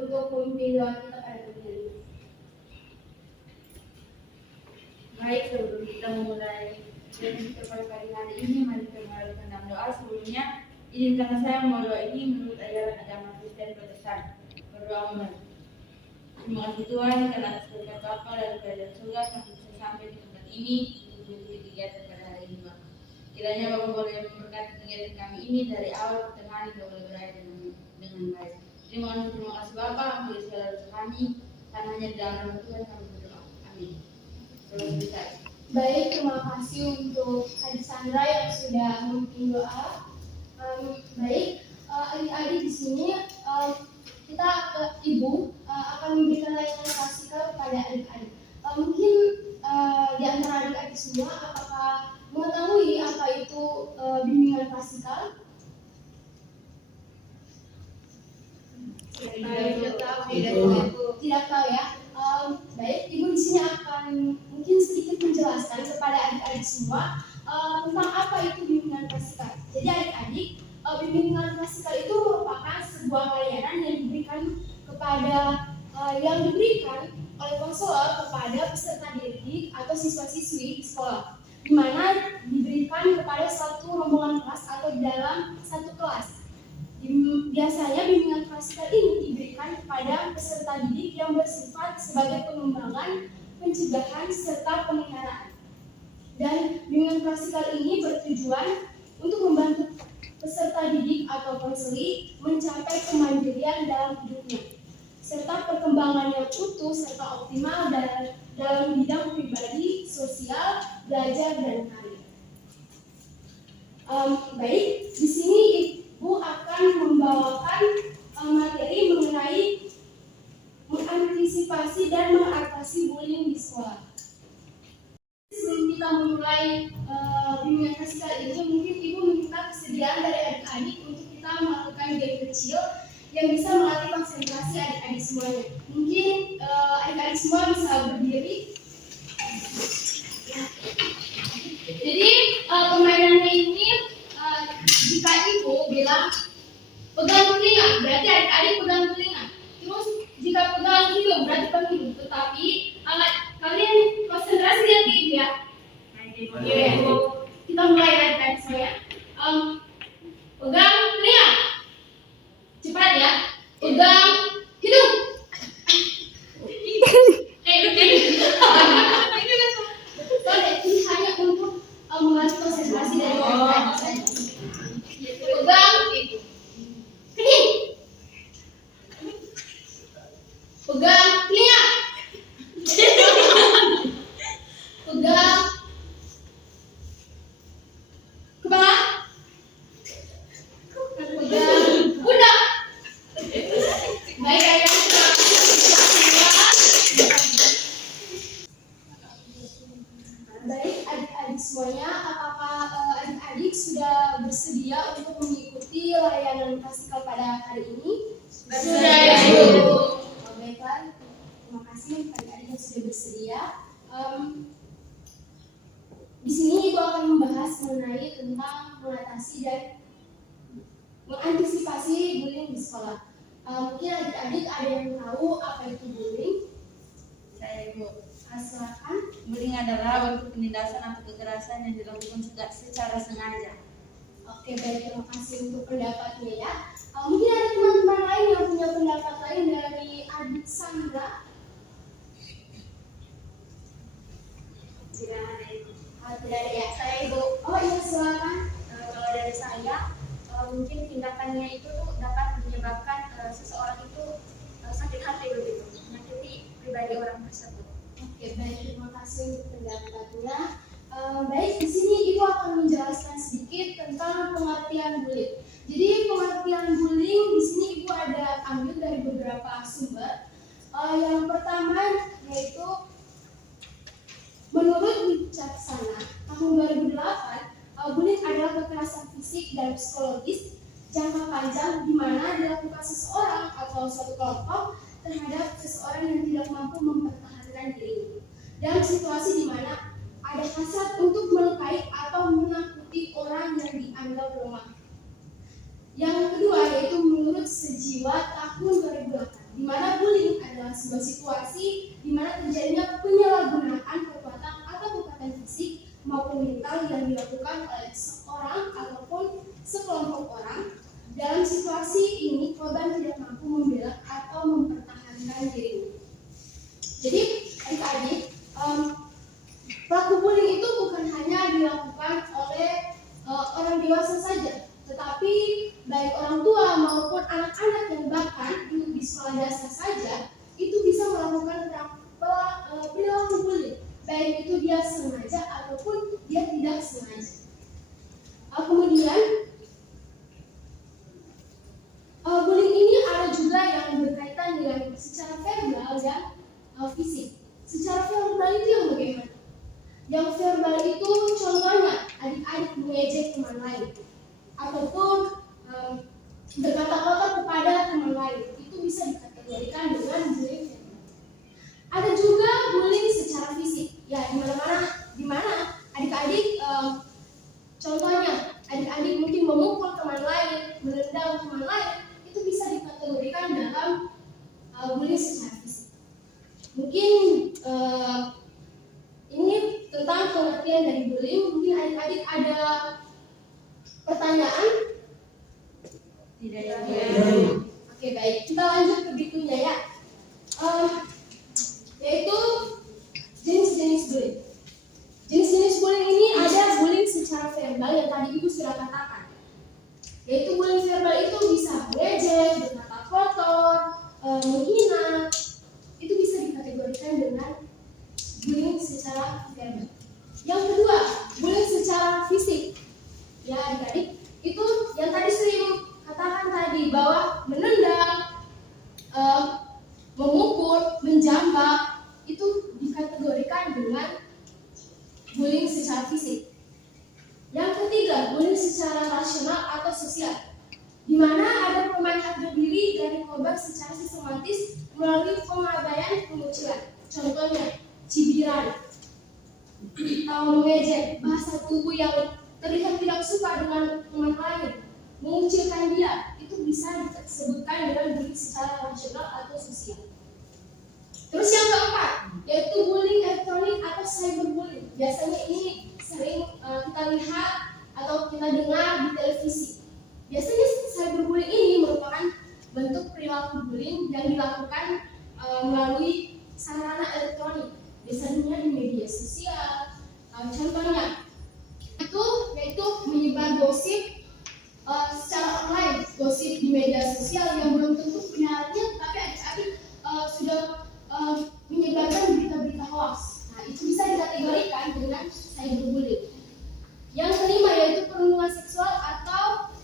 untuk memimpin doa kita pada pagi ini. Baik, sebelum kita memulai sesi kita pada pagi hari ini, mari kita melakukan dalam doa. Sebelumnya, izinkan saya membawa doa ini menurut ajaran agama Kristen Protestan. Berdoa mulai. Terima kasih Tuhan karena atas berkat Bapa dan Kerajaan Surga kami bisa sampai di tempat ini untuk mengikuti kegiatan pada hari ini, Bapa. Kiranya Bapa boleh memberkati kegiatan kami ini dari awal pertengahan hingga boleh berakhir dengan baik. Terima kasih Bapa, ampuni segala dosa kami, karena hanya di dalam nama Tuhan kami berdoa. Amin. Baik, terima kasih untuk Adik Sandra yang sudah memimpin doa. Baik, adik-adik di sini kita Ibu akan memberikan layanan klasikal kepada adik-adik. Mungkin di antara adik-adik semua apakah mengetahui apa itu bimbingan klasikal? Tidak tahu ya. Baik, Ibu di sini akan mungkin sedikit menjelaskan kepada adik-adik semua tentang apa itu bimbingan klasikal. Jadi adik-adik, bimbingan klasikal itu merupakan sebuah layanan yang diberikan oleh konselor kepada peserta didik atau siswa-siswi di sekolah, di mana diberikan kepada satu rombongan kelas atau dalam satu kelas. Biasanya bimbingan klasikal ini diberikan kepada peserta didik yang bersifat sebagai pengembangan, pencegahan, serta pemeliharaan. Dan bimbingan klasikal ini bertujuan untuk membantu peserta didik atau konseli mencapai kemandirian dalam hidupnya, serta perkembangan yang utuh serta optimal dalam bidang pribadi, sosial, belajar, dan karir. Baik, di sini Ibu akan membawakan materi mengenai mengantisipasi dan mengatasi bullying di sekolah. Sebelum kita memulai bimbingan klasikal ini, mungkin Ibu meminta kesediaan dari adik-adik untuk kita melakukan game kecil yang bisa melatih konsentrasi adik-adik semuanya. Mungkin adik-adik semua bisa berdiri. Jadi permainannya ini jika Ibu bilang pegang telinga, berarti adik-adik pegang telinga. Terus jika pegang hidung berarti pegang hidung. Tetapi kalian konsentrasi lihat di Ibu ya. Kita mulai adik-adik saya. Pegang telinga. Cepat ya. Pegang hidung. Ini hanya untuk mengatasi konsentrasi dari adik-adik saja. Pegang kening. Pegang telinga. Pegang kepala. Pegang pundak. Baik, baik adik-adik semuanya, apakah adik-adik sudah bersedia untuk mengikuti layanan klasikal pada hari ini? Sudah, Ibu. Baiklah, terima kasih adik-adik yang sudah bersedia. Di sini Ibu akan membahas mengenai tentang mengatasi dan mengantisipasi bullying di sekolah. Mungkin adik-adik ada yang tahu apa itu bullying? Saya Ibu. Silakan. Bullying adalah bentuk penindasan atau kekerasan yang dilakukan secara sengaja. Oke, baik, terima kasih untuk pendapatnya ya. Mungkin ada teman-teman lain yang punya pendapat lain dari Adik Sandra? Tidak ada Ibu. Tidak ada ya, saya Ibu. Oh iya, silakan. Kalau dari saya, mungkin tindakannya itu dapat menyebabkan seseorang itu sakit hati begitu, menyakiti pribadi orang tersebut. Oke, baik, terima kasih untuk pendapatnya. Baik, di sini Ibu akan menjelaskan sedikit tentang pengertian bullying. Jadi pengertian bullying di sini Ibu ada ambil dari beberapa sumber. Yang pertama yaitu menurut Wicaksana tahun 2008, bullying adalah kekerasan fisik dan psikologis jangka panjang di mana dilakukan seseorang atau suatu kelompok terhadap seseorang yang tidak mampu mempertahankan dirinya dalam situasi di mana ada hasrat untuk melukai atau menakuti orang yang dianggap lemah. Yang kedua yaitu menurut Sejiwa tahun 2008, di mana sebuah situasi di mana terjadinya penyalahgunaan kekuatan atau kekuatan fisik maupun mental yang dilakukan oleh seorang ataupun sekelompok orang. Dalam situasi ini korban tidak mampu membela atau mempertahankan dirinya. Jadi adik-adik, pelaku bullying itu bukan hanya dilakukan oleh orang dewasa saja, tetapi baik orang tua maupun anak-anak yang bahkan di sekolah dasar saja itu bisa melakukan perilaku bullying, baik itu dia sengaja ataupun dia tidak sengaja. Kemudian bullying ini ada juga yang berkaitan dengan secara verbal dan fisik. Secara verbal itu yang bagaimana? Yang verbal itu contohnya adik-adik mengejek teman lain ataupun berkata-kata kepada teman lain, itu bisa dikategorikan dengan bullying verbal. Ada juga bullying secara fisik, ya di mana adik-adik contohnya adik-adik mungkin memukul teman lain, menendang teman lain, itu bisa dikategorikan dalam bullying secara fisik. Mungkin ini tentang pengertian dari bullying. Mungkin adik-adik ada pertanyaan? Tidak ya. Oke, baik. Kita lanjut ke berikutnya ya. Yaitu jenis-jenis bullying. Jenis-jenis bullying ini ada bullying secara verbal yang tadi Ibu sudah katakan. Yaitu bullying verbal itu bisa mengejek, berkata kotor, menghina. Itu bisa dikategorikan dengan bullying secara verbal. Yang kedua, bullying secara fisik. Ya adik-adik, itu yang tadi sudah Ibu katakan tadi bahwa menendang, memukul, menjambak itu dikategorikan dengan bullying secara fisik. Yang ketiga, bullying secara rasional atau sosial, di mana ada pelemahan harga diri dari korban secara sistematis melalui pengabaian pengucilan. Contohnya, cibiran, mengejek, bahasa tubuh yang terlihat tidak suka dengan teman lain, mengucilkan dia, itu bisa disebutkan dengan bullying secara rasional atau sosial. Terus yang keempat, yaitu bullying elektronik atau cyberbullying. Biasanya ini sering kita lihat atau kita dengar di televisi. Biasanya cyberbullying ini merupakan bentuk perilaku bullying yang dilakukan melalui sarana elektronik, biasanya di media sosial. Contohnya itu yaitu menyebar gosip secara online, gosip di media sosial yang belum tentu benarnya, tapi adik-adik sudah menyebarkan berita-berita hoax. Nah, itu bisa dikategorikan dengan cyberbullying. Yang kelima yaitu perundungan seksual atau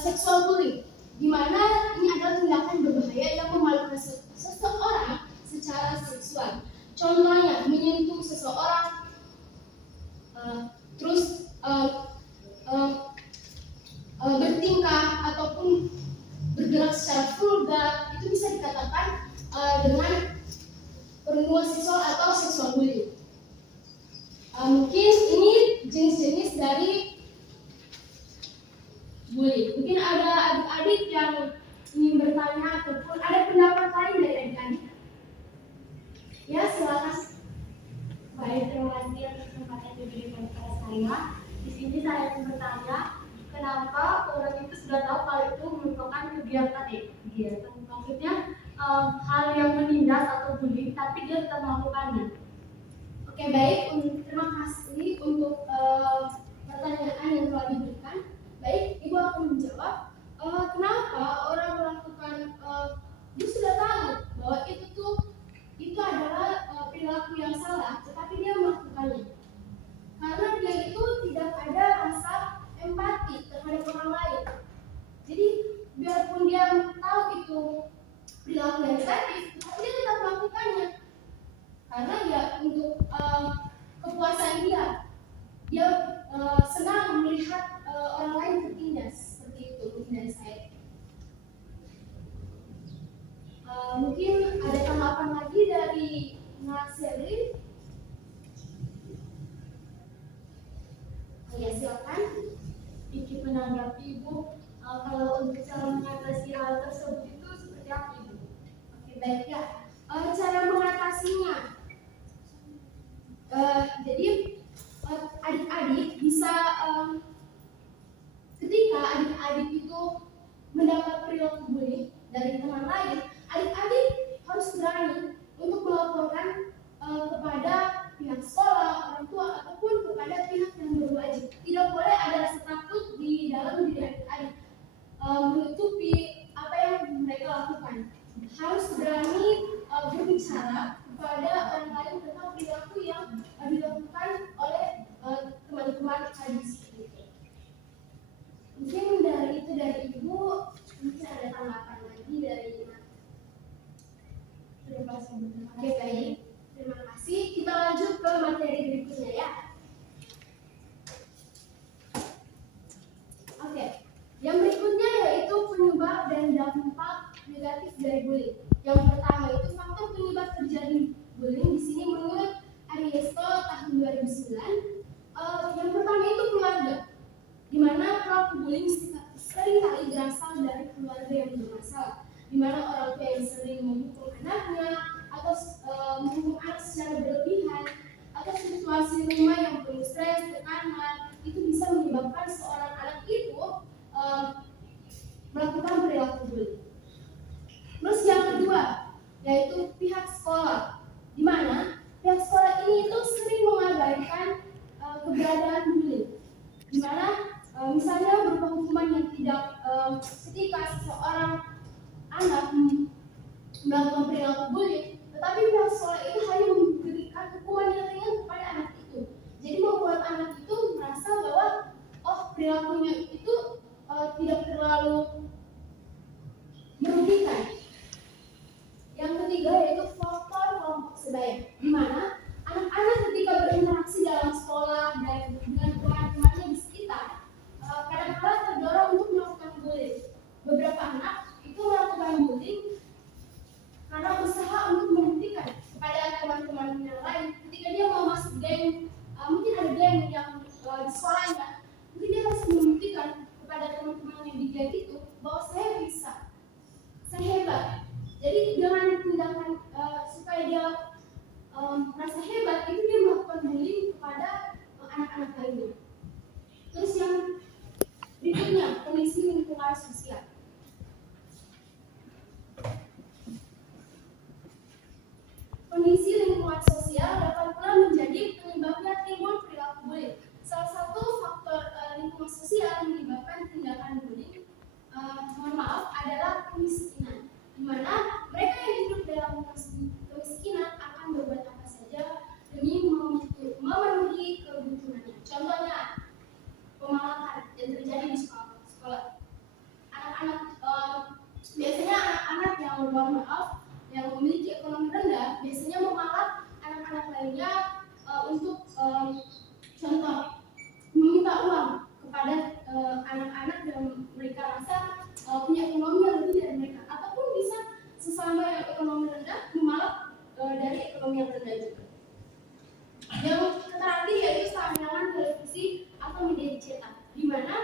sexual bullying, di mana ini adalah tindakan berbahaya yang memalukan seseorang secara seksual. Contohnya menyentuh seseorang, terus bertingkah ataupun bergerak secara vulgar, itu bisa dikatakan dengan perundungan seksual atau sexual bullying. Mungkin ini jenis-jenis dari bullying. Mungkin ada adik-adik yang ingin bertanya ataupun ada pendapat lain dari adik-adik. Ya, silakan. Baik, terima kasih atas kesempatan yang diberikan kepada saya. Di sini saya ingin bertanya, kenapa orang itu sudah tahu kalau itu merupakan kegiatan maksudnya hal yang menindas atau bullying, tapi dia tetap melakukannya. Oke, baik. Terima kasih untuk pertanyaan yang telah diberikan. Baik, Ibu akan menjawab. Kenapa orang melakukan? Dia sudah tahu bahwa itu adalah perilaku yang salah, tetapi dia melakukannya karena dia itu tidak ada rasa empati terhadap orang lain. Jadi biarpun dia tahu itu perilaku yang negatif, tapi dia tetap melakukannya karena ya untuk kepuasan dia senang melihat orang lain tertindas, seperti itu mungkin dari saya. Mungkin ada tanggapan lagi dari Mas Selin. Ya, silakan. Iki menanggapi Ibu, kalau untuk cara mengatasi hal tersebut itu seperti apa Ibu? Oke, baik ya. Cara mengatasinya, jadi adik-adik bisa ketika adik-adik itu mendapat perilaku bullying dari teman lain, adik-adik harus berani untuk melaporkan kepada pihak sekolah, orang tua, ataupun kepada pihak yang berwajib. Tidak boleh ada rasa takut di dalam diri adik-adik menutupi apa yang mereka lakukan. Harus berani berbicara kepada orang lain tentang perilaku yang dilakukan oleh teman-teman adik seperti itu. Mungkin dari ibu, mungkin ada tanggapan lagi dari Iman. Oke, baik. Terima kasih. Kita lanjut ke materi berikutnya ya. Oke. Yang berikutnya yaitu penyebab dan dampak negatif dari bullying. Yang pertama itu faktor penyebab terjadi bullying. Di sini menurut Ariesto tahun 2009, yang pertama itu keluarga, di mana pelaku bullying seringkali berasal dari keluarga yang bermasalah, di mana orang tua yang sering memukul anaknya atau menghukum anak secara berlebihan, atau situasi rumah yang penuh stres, tekanan, itu bisa menyebabkan seorang anak itu melakukan perilaku bullying. Terus yang kedua yaitu pihak sekolah, di mana pihak sekolah ini itu sering mengabaikan keberadaan bullying, di mana misalnya berupa hukuman yang tidak ketika seseorang anak melakukan perilaku bullying, tetapi pihak sekolah itu hanya memberikan hukuman yang ringan kepada anak itu. Jadi membuat anak itu merasa bahwa perilakunya itu tidak terlalu merugikan. Yang ketiga yaitu faktor kelompok sebaya, di mana anak-anak ketika berinteraksi dalam sekolah dan dengan teman-temannya di sekitar, kadang-kadang terdorong untuk melakukan bullying. Beberapa anak itu melakukan bullying karena berusaha untuk menghentikan kepada teman-teman yang lain. Ketika dia mau masuk geng, mungkin ada geng yang di sekolahnya, mungkin dia harus membuktikan kepada teman-teman yang di geng itu bahwa saya bisa, saya hebat. Jadi dengan tindakan supaya dia merasa hebat, itu dia melakukan bullying kepada anak-anak lainnya. Terus yang berikutnya, kondisi lingkungan sosial. Kondisi lingkungan sosial dapat pula menjadi penyebabnya timbul perilaku bullying. Salah satu faktor lingkungan sosial yang menyebabkan tindakan bullying, adalah kemiskinan, di mana mereka yang hidup dalam kemiskinan akan berbuat apa saja demi memenuhi kebutuhannya. Contohnya pemalakan yang terjadi di sekolah. Anak-anak biasanya anak-anak yang mohon maaf yang memiliki ekonomi rendah biasanya memalak anak-anak lainnya untuk contoh meminta uang kepada anak-anak yang mereka rasa punya ekonomi yang lebih dari mereka, ataupun bisa sesama yang ekonomi rendah memalak dari ekonomi yang rendah juga. Yang terakhir yaitu tayangan televisi atau media cetak, di mana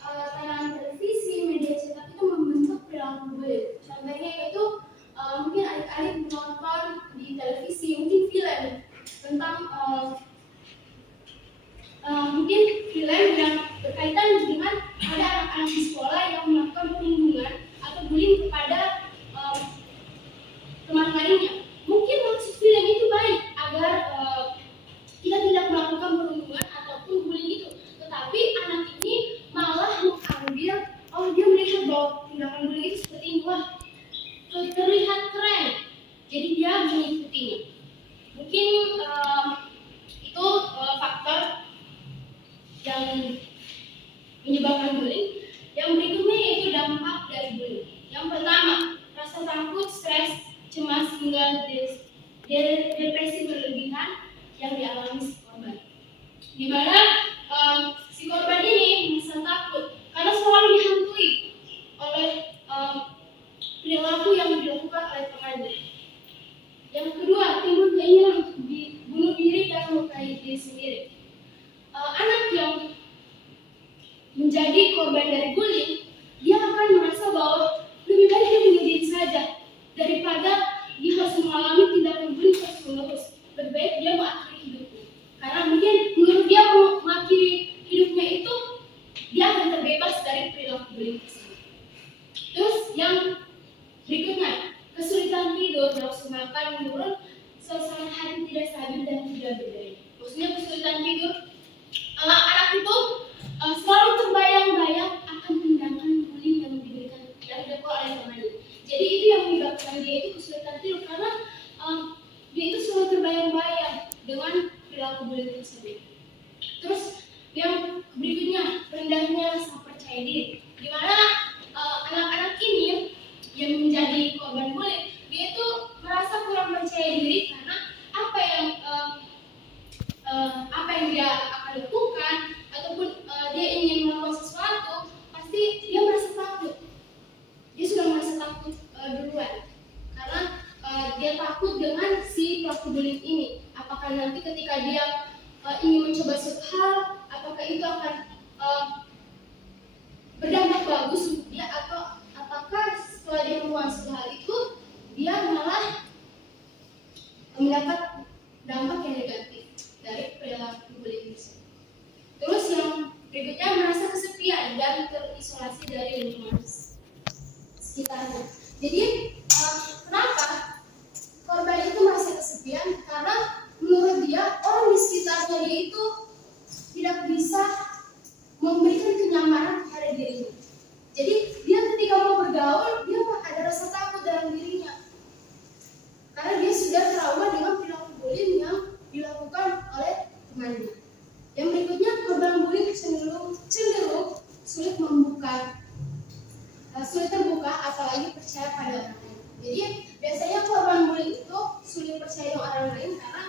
tayangan televisi, media cetak itu membentuk perilaku bullying. Contohnya yaitu mungkin adik-adik menonton di televisi mungkin film tentang mungkin film yang berkaitan dengan ada anak-anak di sekolah yang melakukan perundungan atau bullying kepada teman lainnya. Mungkin maksud film itu baik agar kita tidak melakukan perundungan ataupun bullying itu, tetapi anak ini malah mengambil, dia melihat bahwa tindakan bullying itu seperti ini, wah terlihat keren, jadi dia mengikutinya. Mungkin itu faktor yang menyebabkan bullying. Yang berikutnya yaitu dampak dari bullying. Yang pertama, rasa takut, stres, cemas hingga depresi berlebihan yang dialami si korban. Di mana si korban ini merasa takut karena selalu dihantui oleh perilaku yang dilakukan oleh temannya. Yang kedua, timbul keinginan untuk bunuh diri dan melukai diri sendiri. Anak yang menjadi korban dari bullying, dia akan merasa bahwa lebih baik dia bunuh diri saja daripada dia harus mengalami tindakan bullying terus-menerus. Lebih baik dia mengakhiri hidupnya. Karena mungkin menurut dia mengakhiri hidupnya itu dia akan terbebas dari perilaku bullying tersebut. Terus yang berikutnya, kesulitan tidur, nafsu makan menurun, suasana hati tidak stabil dan tidak berdaya. Maksudnya kesulitan tidur, anak itu selalu terbayang-bayang akan tindakan bullying yang dilakukan oleh temannya. Jadi itu yang menyebabkan dia itu kesulitan tidur karena dia itu selalu terbayang-bayang dengan perilaku bullying tersebut. Terus yang berikutnya, rendahnya rasa percaya diri, di mana anak-anak ini yang menjadi korban bullying, dia itu merasa kurang percaya diri karena apa yang dia akan lakukan ataupun dia ingin melakukan sesuatu, pasti dia merasa takut. Dia sudah merasa takut duluan karena dia takut dengan si pelaku bullying ini. Apakah nanti ketika dia ingin mencoba suatu hal, apakah itu akan berdampak bagus untuk dia, atau apakah setelah dia melakukan suatu hal itu dia malah mendapat dampak yang negatif dari perilaku bullying tersebut. Terus yang berikutnya, merasa kesepian dan terisolasi dari lingkungan sekitarnya. Jadi kenapa korban itu merasa kesepian? Karena menurut dia orang di sekitarnya dia itu tidak bisa memberikan kenyamanan kepada dirinya. Jadi dia ketika mau bergaul, dia ada rasa takut dalam dirinya karena dia sudah trauma dengan perilaku bullying yang dilakukan oleh temannya. Yang berikutnya, korban bullying cenderung sulit terbuka, apalagi percaya pada orang lain. Jadi biasanya korban bullying itu sulit percaya dengan orang lain karena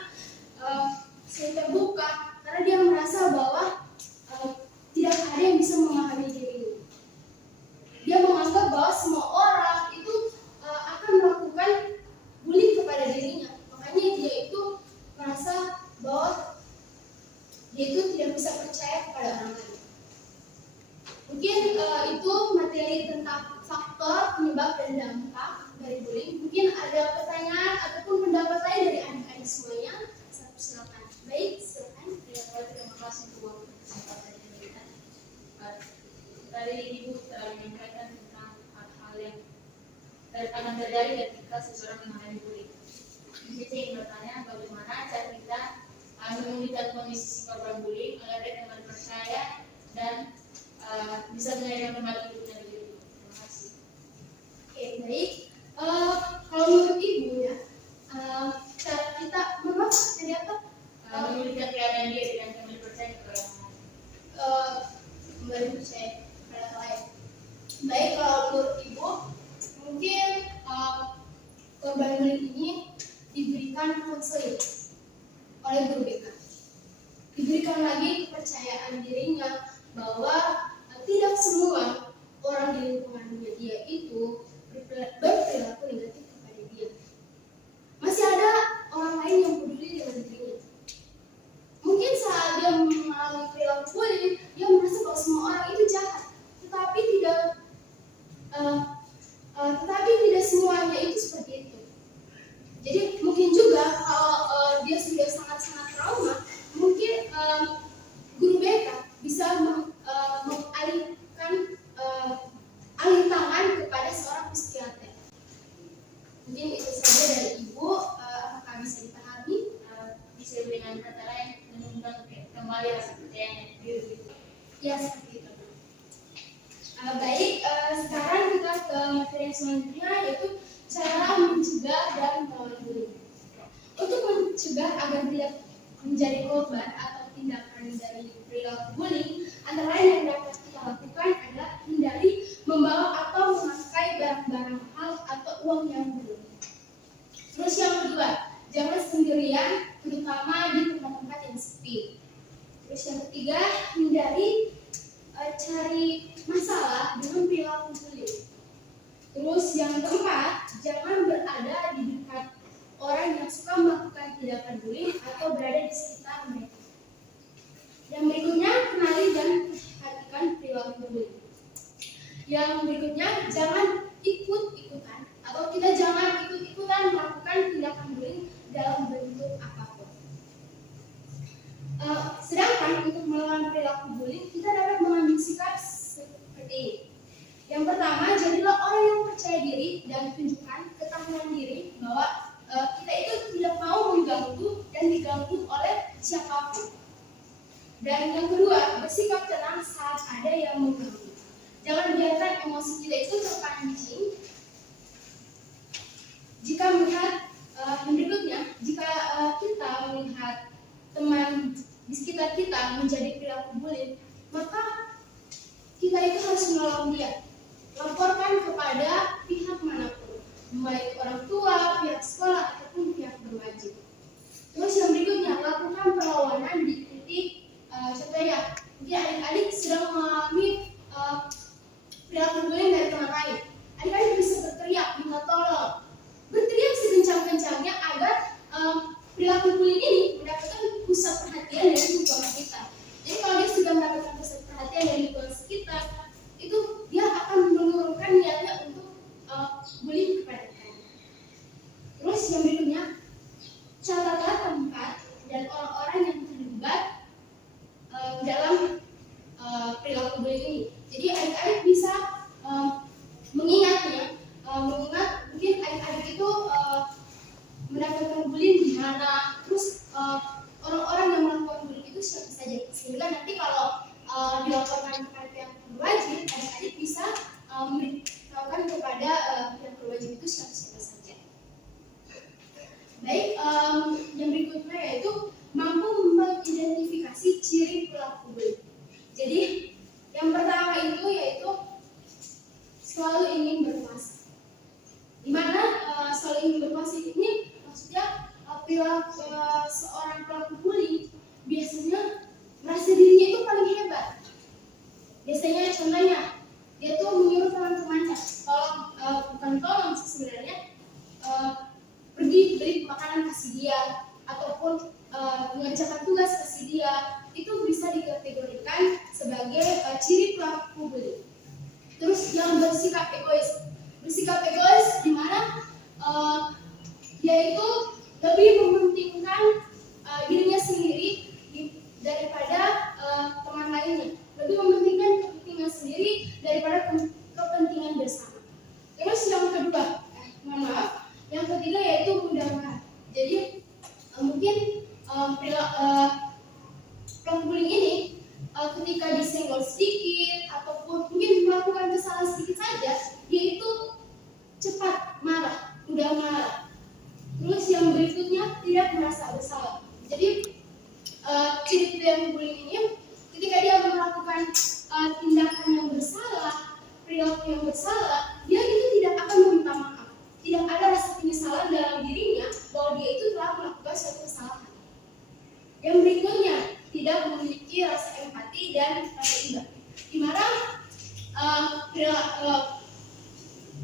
sulit terbuka, karena dia merasa bahwa tidak ada yang bisa memahami dirinya. Dia menganggap bahwa semua orang itu akan melakukan bullying kepada dirinya, makanya dia itu merasa bahwa dia itu tidak bisa percaya kepada orang lain. Mungkin itu materi tentang faktor, penyebab, dan dampak dari bullying. Mungkin ada pertanyaan ataupun pendapat lain dari adik-adik semuanya. Silakan. Baik, silakan. Terima kasih untuk waktu kesempatan yang diberikan. Tadi Ibu telah menyampaikan tentang hal-hal yang akan terjadi ketika seseorang mengalami bullying. Jadi saya ingin bertanya, bagaimana cara kita memulihkan kondisi si korban bullying agar dia kembali percaya dan bisa menyadari kembali hidupnya lebih dulu. Terima kasih. Oke, baik. Kalau menurut Ibu ya, cara kita jadi apa? Memulihkan keadaan dia dan kembali percaya kepada orang lain. Kembali percaya kepada orang lain. Baik, kalau menurut Ibu, mungkin korban bullying ini diberikan konseling oleh guru BK. Diberikan lagi kepercayaan dirinya bahwa tidak semua orang di lingkungannya dia itu berperilaku negatif kepada dia. Masih ada orang lain yang peduli dengan dirinya. Mungkin saat dia mengalami perilaku bullying, dia merasa bahwa semua orang itu jahat, tetapi tidak semuanya itu seperti itu. Jadi mungkin juga kalau dia sudah sangat-sangat trauma, mungkin guru BK bisa mengalihkan alih tangan kepada seorang psikiater. Mungkin itu saja dari Ibu. Apakah bisa dipahami? Bisa dengan kata lain menimbang kembali rasa percayanya diri. Ya, seperti itu. Baik, sekarang kita ke materi selanjutnya, yaitu cara mencegah dan melawan bullying. Untuk mencegah agar tidak menjadi korban atau tindakan dari perilaku bullying, antara lain yang dapat kita lakukan adalah hindari membawa atau memakai barang-barang mahal atau uang yang berlebihan. Terus yang kedua, jangan sendirian, terutama di tempat-tempat yang sepi. Terus yang ketiga, hindari cari masalah dengan perilaku bullying. Terus yang keempat, jangan berada di dekat orang yang suka melakukan tindakan bullying atau berada di sekitar mereka. Yang berikutnya, kenali dan perhatikan perilaku bullying. Yang berikutnya, jangan ikut-ikutan atau kita jangan ikut-ikutan melakukan tindakan bahwa kita itu tidak mau mengganggu dan diganggu oleh siapapun. Dan yang kedua, bersikap tenang saat ada yang mengganggu. Jangan biarkan emosi kita itu terpancing. Jika melihat yang berikutnya, jika kita melihat teman di sekitar kita menjadi perilaku bullying, maka kita itu harus menolong dia. Laporkan kepada pihak manapun, baik orang tua, pihak sekolah, ataupun pihak berwajib. Terus yang berikutnya, lakukan perlawanan di titik contohnya, mungkin adik-adik sedang mengalami perilaku bullying dari teman lain. Adik-adik bisa berteriak, minta tolong, berteriak sekencang-kencangnya agar perilaku bullying ini mendapatkan pusat perhatian dari lingkungan kita. Jadi kalau dia sudah mendapatkan pusat perhatian dari lingkungan sekitar, itu dia akan menurunkan niatnya untuk bullying kepada kita. Terus yang berikutnya, catatlah tempat dan orang-orang yang terlibat dalam perilaku bullying ini. Jadi adik-adik bisa mengingatnya, mengingat mungkin adik-adik itu mendapatkan bullying di mana, terus orang-orang yang melakukan bullying itu siapa saja, sehingga nanti kalau dilaporkan kepada pihak berwajib, adik-adik bisa memberitahukan kepada pihak berwajib itu siapa saja. Baik, yang berikutnya yaitu mampu mengidentifikasi ciri pelaku bullying. Jadi yang pertama itu yaitu selalu ingin berkuasa. Di mana selalu ingin berkuasa ini maksudnya seorang pelaku bullying biasanya merasa dirinya itu paling hebat. Biasanya contohnya dia tuh menyuruh teman-temannya tolong sebenarnya pergi beli makanan kasih dia, ataupun mengerjakan tugas kasih dia. Itu bisa dikategorikan sebagai ciri pelaku bullying. Terus yang bersikap egois di mana dia itu lebih mementingkan dirinya sendiri daripada teman lainnya, lebih mementingkan kepentingan sendiri daripada kepentingan bersama. Terus yang kedua, yang ketiga yaitu mudah marah. Jadi mungkin pelaku bullying ini ketika disenggol sedikit ataupun mungkin melakukan kesalahan sedikit saja, dia itu cepat marah, mudah marah. Terus yang berikutnya tidak merasa bersalah. Jadi ciri pelaku bullying ini ketika dia melakukan tindakan yang bersalah, perilaku yang bersalah, dia itu tidak akan meminta maaf. Tidak ada rasa penyesalan dalam dirinya bahwa dia itu telah melakukan suatu kesalahan. Yang berikutnya, tidak memiliki rasa empati dan rasa iba. Di mana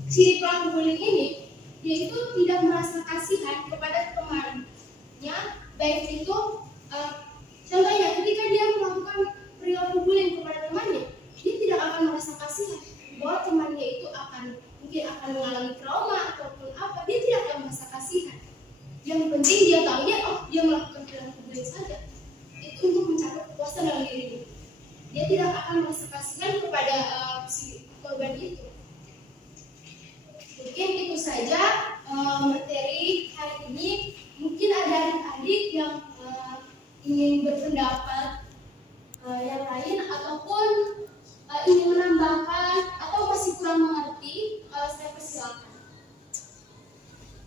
ciri pelaku bullying ini, dia itu tidak merasa kasihan kepada temannya, baik itu contohnya ketika dia melakukan perilaku bullying kepada temannya, dia tidak akan merasa kasihan bahwa temannya itu mungkin akan mengalami trauma ataupun apa, dia tidak akan merasa kasihan. Yang penting dia tahunya, dia melakukan perilaku bullying saja, itu untuk mencapai kepuasan dalam dirinya. Dia tidak akan merasa kasihan kepada si korban itu. Mungkin itu saja materi hari ini. Mungkin ada adik-adik yang ingin berpendapat yang lain ataupun ingin menambahkan atau masih kurang mengerti, saya persilakan.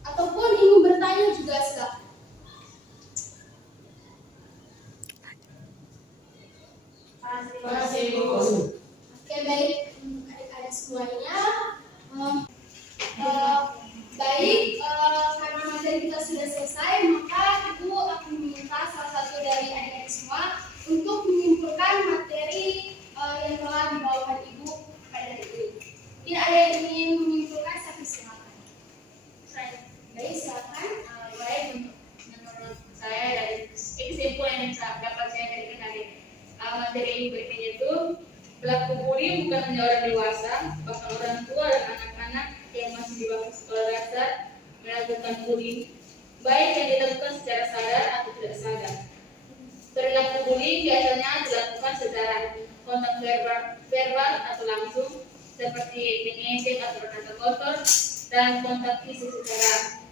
Ataupun ingin bertanya juga silakan. Terima kasih, Bu. Oke, baik adik-adik semuanya. Baik, karena materi kita sudah selesai, maka Ibu akan meminta salah satu dari adik-adik semua untuk menyimpulkan materi yang telah dibawakan Ibu pada hari ini. Mungkin ada yang ingin menyimpulkan, silakan. Baik, silakan. Baik, menurut saya dari kesimpulan yang dapat saya berikan dari materi ini berikut itu, pelaku bullying bukan hanya orang dewasa, bahkan orang tua dan anak-anak yang masih di bawah sekolah dasar melakukan bullying, baik yang dilakukan secara sadar atau tidak sadar. Perilaku bullying biasanya dilakukan secara kontak verbal atau langsung, seperti mengejek atau berkata kotor, dan kontak fisik secara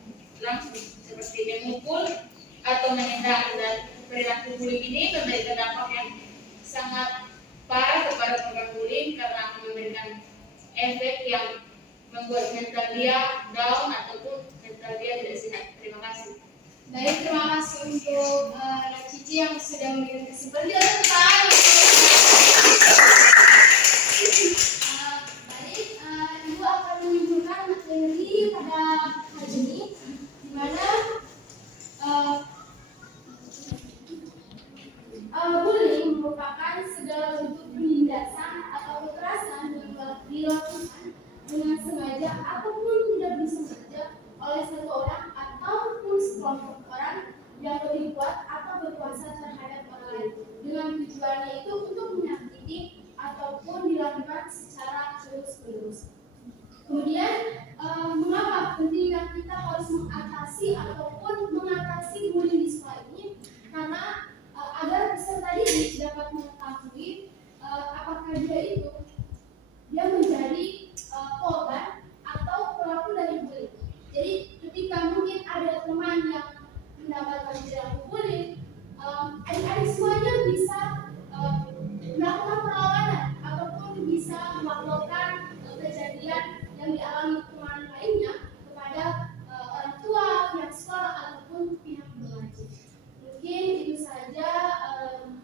menghindar dan perilaku bullying ini memberikan dampak yang sangat parah kepada korban bullying karena akan memberikan efek yang membuat mental dia down ataupun mental dia tidak sehat. Terima kasih. Baik, terima kasih untuk Cici yang sudah memberikan kesimpulan. Baik, Ibu akan menyimpulkan materi pada hari ini, di mana bullying merupakan segala bentuk penindasan atau kekerasan yang dilakukan dengan sengaja ataupun tidak disengaja oleh satu orang ataupun sekelompok orang yang lebih kuat atau berkuasa terhadap orang lain, dengan tujuannya itu untuk menyakiti ataupun dilakukan secara terus-menerus. Kemudian, mengapa pentingnya kita harus mengatasi ataupun mengatasi bullying di sekolah ini? Karena agar peserta didik dapat mengetahui apakah dia menjadi korban atau pelaku dari bullying. Jadi ketika mungkin ada teman yang mendapatkan perilaku bullying, adik-adik semuanya bisa melakukan perlawanan ataupun bisa melaporkan kejadian yang dialami teman lainnya kepada orang tua, pihak sekolah ataupun pihak berwajib. Mungkin itu saja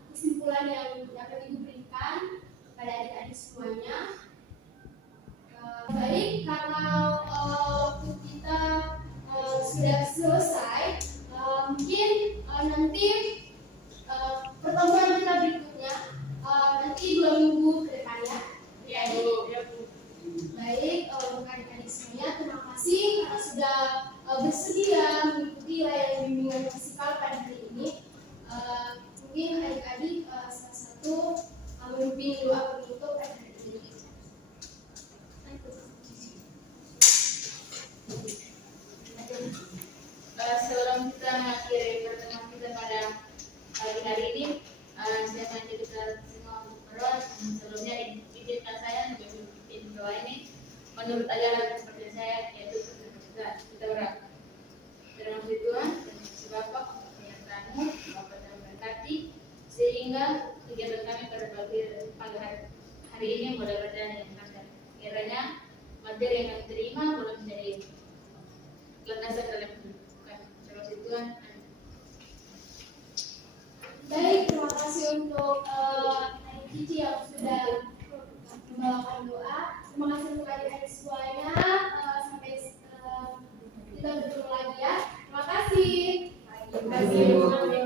kesimpulan yang dapat Ibu berikan kepada adik-adik semuanya. Baik, kalau waktu kita sudah selesai, mungkin nanti pertemuan kita berikutnya nanti 2 minggu ke depan ya. Ya Bu, ya Bu. Baik, untuk adik-adik semuanya terima kasih karena sudah bersedia mengikuti layanan bimbingan fisikal pada hari ini. Mungkin adik-adik salah satu memimpin doa penutup pada hari ini. Sebelum kita mengakhiri pertemuan kita pada pagi hari ini, saya mengajak kita semua berdoa. Sebelumnya izinkan saya memimpin doa ini menurut ajaran seperti saya, yaitu kita berdoa. Terima kasih Tuhan, terima kasih Bapak untuk penyertaanmu, Bapak telah memberkati sehingga kegiatan kami pada pagi hari ini boleh berjalan dengan lancar. Kiranya materi yang kami terima boleh menjadi landasan dalam hidup kami. Terima kasih Tuhan. Baik, terima kasih untuk Adik Cici yang sudah membawakan doa. Terima kasih untuk adik-adik semuanya. Sampai kita bertemu lagi ya. Terima kasih. Terima kasih.